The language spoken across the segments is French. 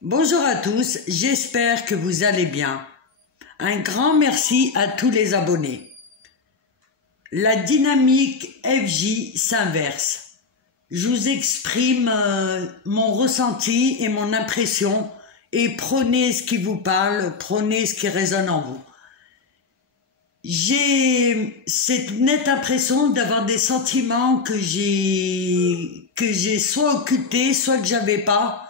Bonjour à tous, j'espère que vous allez bien. Un grand merci à tous les abonnés. La dynamique FJ s'inverse. Je vous exprime mon ressenti et mon impression et prenez ce qui vous parle, prenez ce qui résonne en vous. J'ai cette nette impression d'avoir des sentiments que j'ai soit occultés, soit que j'avais pas,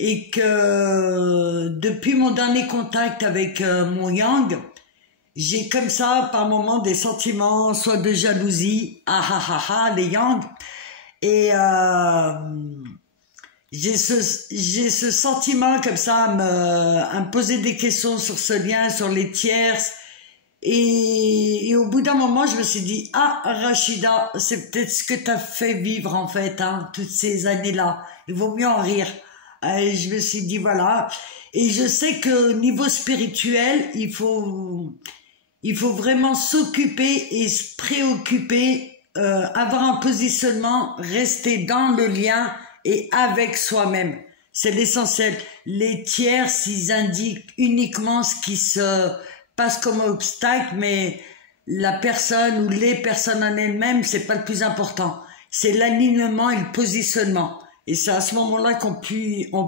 et que depuis mon dernier contact avec mon yang, j'ai comme ça par moments des sentiments, soit de jalousie, les yang, et j'ai ce sentiment comme ça à me poser des questions sur ce lien, sur les tierces. Et au bout d'un moment, je me suis dit, ah, Rachida, c'est peut-être ce que t'as fait vivre, en fait, hein, toutes ces années-là. Il vaut mieux en rire. Et je me suis dit, voilà. Et je sais que niveau spirituel, il faut vraiment s'occuper et se préoccuper, avoir un positionnement, rester dans le lien et avec soi-même. C'est l'essentiel. Les tiers, ils indiquent uniquement ce qui se passe comme obstacle, mais la personne ou les personnes en elles-mêmes, c'est pas le plus important. C'est l'alignement et le positionnement. Et c'est à ce moment-là qu'on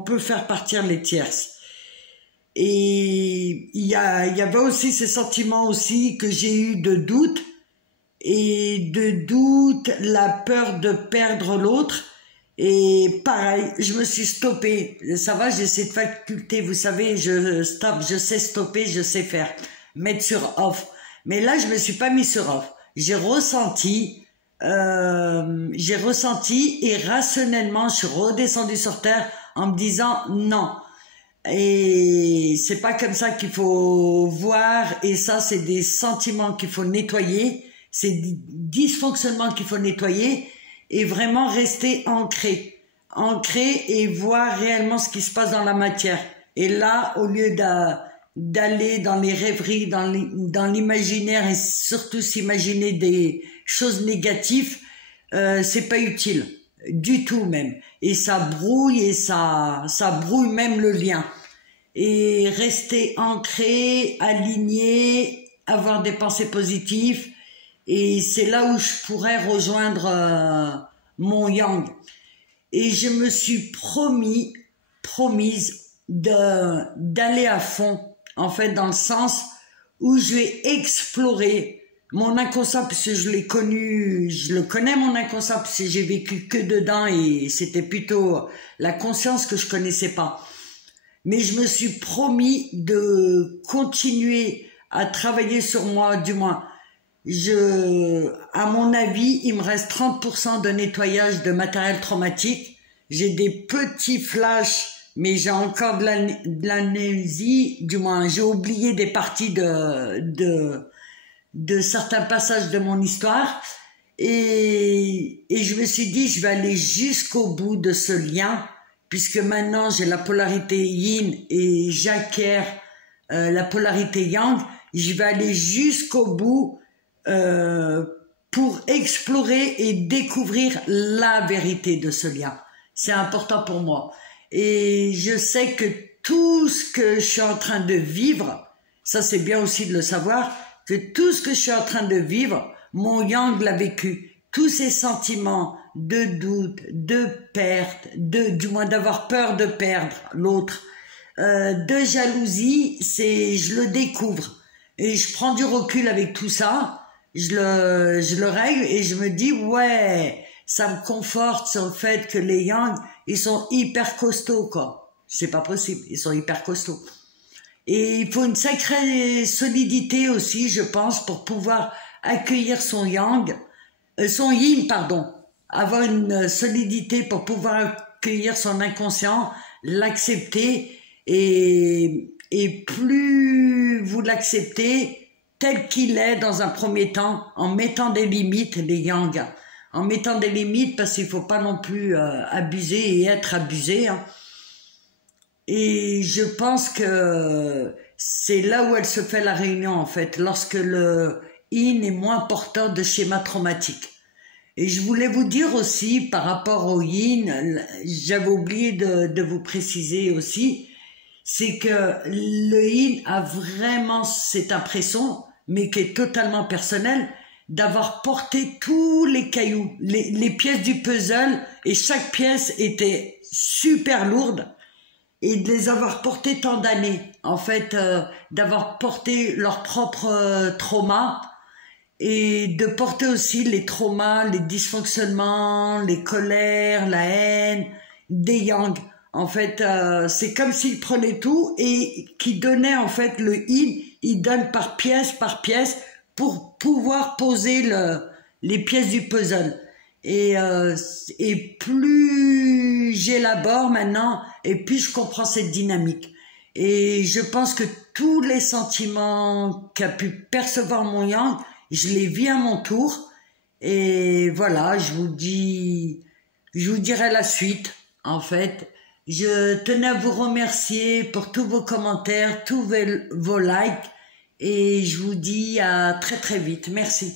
peut faire partir les tierces. Et il y avait aussi ces sentiments aussi que j'ai eu de doute, la peur de perdre l'autre. Et pareil, je me suis stoppée. Ça va, j'ai cette faculté, vous savez, je stoppe, je sais stopper, je sais faire. Mettre sur off. Mais là, je me suis pas mis sur off. J'ai ressenti et rationnellement, je suis redescendue sur terre en me disant non. Et c'est pas comme ça qu'il faut voir, et ça, c'est des sentiments qu'il faut nettoyer, c'est des dysfonctionnements qu'il faut nettoyer, et vraiment rester ancré et voir réellement ce qui se passe dans la matière. Et là, au lieu d'aller dans les rêveries, dans l'imaginaire, et surtout s'imaginer des choses négatives, c'est pas utile du tout même, et ça brouille ça brouille même le lien. Et rester ancré, aligné, avoir des pensées positives, et c'est là où je pourrais rejoindre mon yang. Et je me suis promise d'aller à fond, en fait, dans le sens où je vais explorer mon inconscient, puisque je le connais, mon inconscient, puisque j'ai vécu que dedans, et c'était plutôt la conscience que je connaissais pas. Mais je me suis promis de continuer à travailler sur moi, du moins. À mon avis, il me reste 30% de nettoyage de matériel traumatique. J'ai des petits flashs, mais j'ai encore de l'amnésie, du moins, j'ai oublié des parties de certains passages de mon histoire, et je me suis dit, je vais aller jusqu'au bout de ce lien, puisque maintenant j'ai la polarité yin et j'acquiers la polarité yang. Je vais aller jusqu'au bout pour explorer et découvrir la vérité de ce lien. C'est important pour moi, et je sais que tout ce que je suis en train de vivre, ça c'est bien aussi de le savoir, que tout ce que je suis en train de vivre, mon yang l'a vécu. Tous ces sentiments de doute, de perte, du moins d'avoir peur de perdre l'autre, de jalousie, je le découvre. Et je prends du recul avec tout ça, je le règle, et je me dis, ouais, ça me conforte sur le fait que les yang, ils sont hyper costauds, quoi. C'est pas possible, ils sont hyper costauds. Et il faut une sacrée solidité aussi, je pense, pour pouvoir accueillir son yin, pardon. Avoir une solidité pour pouvoir accueillir son inconscient, l'accepter, et plus vous l'acceptez tel qu'il est dans un premier temps, en mettant des limites, les yang, en mettant des limites, parce qu'il faut pas non plus abuser et être abusé, hein. Et je pense que c'est là où elle se fait la réunion, en fait, lorsque le yin est moins porteur de schéma traumatique. Et je voulais vous dire aussi, par rapport au yin, j'avais oublié de vous préciser aussi, c'est que le yin a vraiment cette impression, mais qui est totalement personnelle, d'avoir porté tous les cailloux, les pièces du puzzle, et chaque pièce était super lourde, et de les avoir portées tant d'années, en fait, d'avoir porté leur propre trauma, et de porter aussi les traumas, les dysfonctionnements, les colères, la haine, des yang. En fait, c'est comme s'il prenait tout et qui donnait en fait le yin, il donne par pièce, pour pouvoir poser les pièces du puzzle. Et plus j'élabore maintenant, et plus je comprends cette dynamique. Et je pense que tous les sentiments qu'a pu percevoir mon yang, je les vis à mon tour. Et voilà, je vous dirai la suite, en fait. Je tenais à vous remercier pour tous vos commentaires, tous vos likes. Et je vous dis à très très vite. Merci.